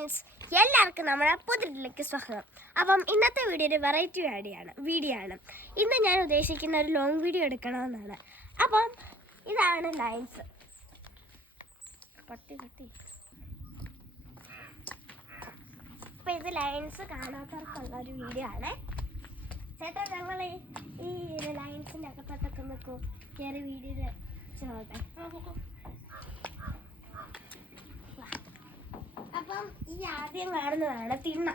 Friends എല്ലാവർക്കും നമ്മുടെ പുതിരിലേക്ക് സ്വാഗതം. അപ്പം ഇന്നത്തെ വീഡിയോ ഒരു വെറൈറ്റി വീഡിയോയാണ് വീഡിയോ ആണ്. ഇന്ന് ഞാൻ ഉദ്ദേശിക്കുന്ന ഒരു ലോങ് വീഡിയോ എടുക്കണമെന്നാണ്. അപ്പം ഇതാണ് ലൈൻസ് പട്ടി പട്ടി. അപ്പം ഇത് ലൈൻസ് കാണാത്തവർക്കുള്ള ഒരു വീഡിയോ ആണ്. ചേട്ടാ ഞങ്ങൾ ഈ ലൈൻസിന്റെ അകത്തോട്ടൊക്കെ നിൽക്കൂ കയറി വീഡിയോ ചോട്ടെ അപ്പം ഈ ആദ്യം കാണുന്നതാണ് തിണ്ണ.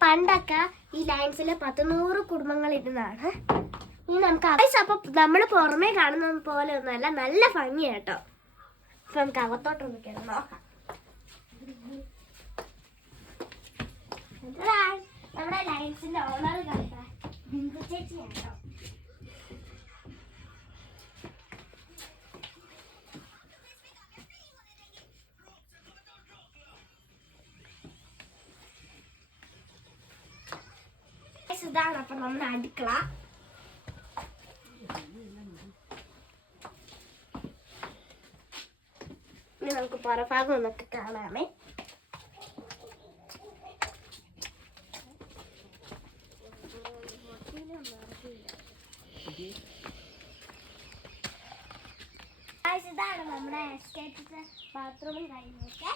പണ്ടൊക്കെ ഈ ലൈൻസിലെ പത്ത് നൂറ് കുടുംബങ്ങൾ ഇരുന്നാണ് ഇനി നമുക്ക് അപ്പൊ നമ്മൾ പുറമേ കാണുന്ന പോലെ ഒന്നല്ല നല്ല ഭംഗിയാട്ടോ. അപ്പൊ നമുക്ക് അകത്തോട്ടൊന്ന് കയറി നോക്കാം. നമ്മുടെ ലൈൻസിന്റെ ഓണർ കണ്ട? ബിന്ദു ചേച്ചിയാണ് കേട്ടോ Guys, ഇതാണ് അപ്പൊ നമ്മുടെ അടുക്കള ഇനി നമുക്ക് പുറഭാഗം ഒന്നൊക്കെ കാണാമേ ഇതാണ് നമ്മുടെ എസ്റ്റേറ്റിന്റെ ബാത്റൂമും കാര്യങ്ങളൊക്കെ.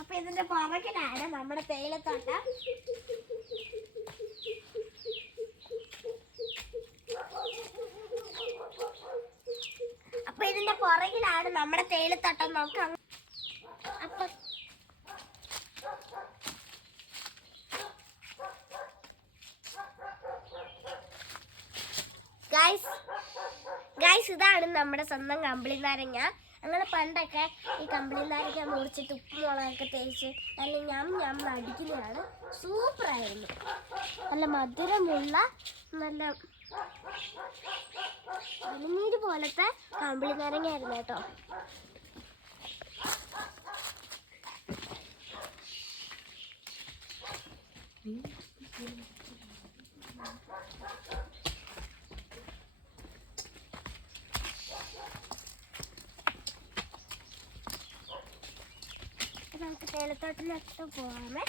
അപ്പൊ ഇതിന്റെ പുറകിലാണ് നമ്മുടെ തേയിലത്തോട്ടം. അപ്പൊ ഇതിന്റെ പുറകിലാണ് നമ്മുടെ തേയിലത്തോട്ടം. നോക്കാം. അപ്പൊ ഗൈസ് ഗൈസ് ഇതാണ് നമ്മുടെ സ്വന്തം കമ്പിളി നാരങ്ങ. ഞങ്ങൾ പണ്ടൊക്കെ ഈ കമ്പിളി നാരങ്ങ മുറിച്ചിട്ട് ഉപ്പ് മുളകൊക്കെ തേച്ച് നല്ല ഞാൻ ഞാൻ അടിക്കുന്നതാണ്. സൂപ്പറായിരുന്നു. നല്ല മധുരമുള്ള നല്ല പനിനീര് പോലത്തെ കമ്പിളി നാരങ്ങ ആയിരുന്നു കേട്ടോ. നമുക്ക് തേയിലത്തോട്ടിനൊക്കെ പോകാമേ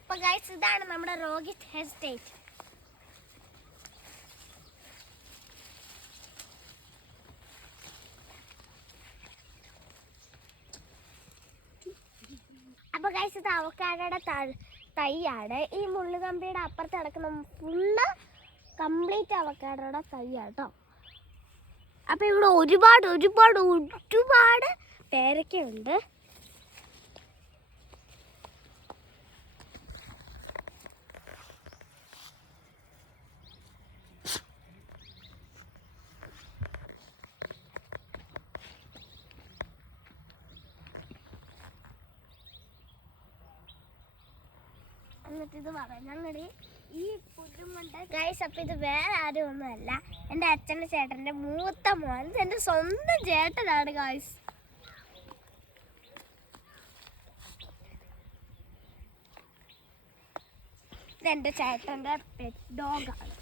അപ്പൊ ഗൈസ് ഇതാണ് നമ്മുടെ രോഹിത് എസ്റ്റേറ്റ് അപ്പൊ കഴിച്ച ഇത് അവക്കാടയുടെ തൈയാണ്. ഈ മുള്ളുകമ്പിയുടെ അപ്പുറത്ത് കിടക്കുന്ന ഫുള്ള് കംപ്ലീറ്റ് അവക്കാടയുടെ തൈയാണ് കേട്ടോ അപ്പൊ ഇവിടെ ഒരുപാട് ഒരുപാട് ഒരുപാട് പേരൊക്കെയുണ്ട്. ഇത് ഈ ഗൈസ് അപ്പം ഇത് വേറെ ആരും ഒന്നുമല്ല. എന്റെ അച്ഛന്റെ ചേട്ടന്റെ മൂത്ത മോൻ. എന്റെ സ്വന്തം ചേട്ടനാണ് ഗൈസ് ഇതെന്റെ ചേട്ടന്റെ പെറ്റ് ഡോഗാണ്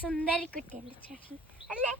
സുന്ദരിക്കുട്ടി എന്റെ ചേട്ടൻ. അല്ലേ?